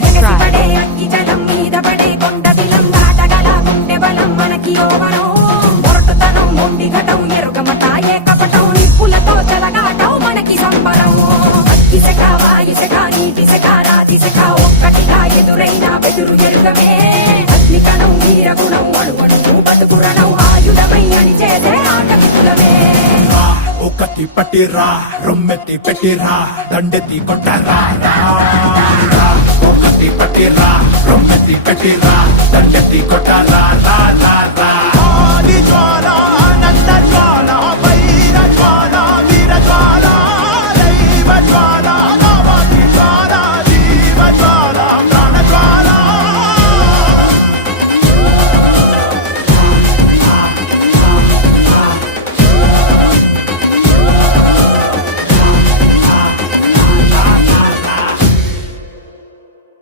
పడే అగ్గి జలం మీద పడే కొండ దిలం దాటగల గుండె బలం మనకి ఓవరం మొరటుతనం మొండి ఘటం ఎరుగమట ఏకపటం నిప్పులతో చెలగాటం మనకి సంబరం అగ్గి శక వాయు శక నీటి శక రాతి శక ఒక్కటిగా ఎదురైన బెదురు ఎరుగమే అగ్ని కణం వీర గుణం అణువణువు బతుకురణం ఆయుధమై అని చేసే ఆటవికులమే ఒకటి పట్టిరా రొమ్మెత్తి పెట్టిరా దండెత్తి కొట్టరా ఒకటి పట్టిరా రొమ్మెత్తి పెట్టిరా దండెత్తి కొట్టరా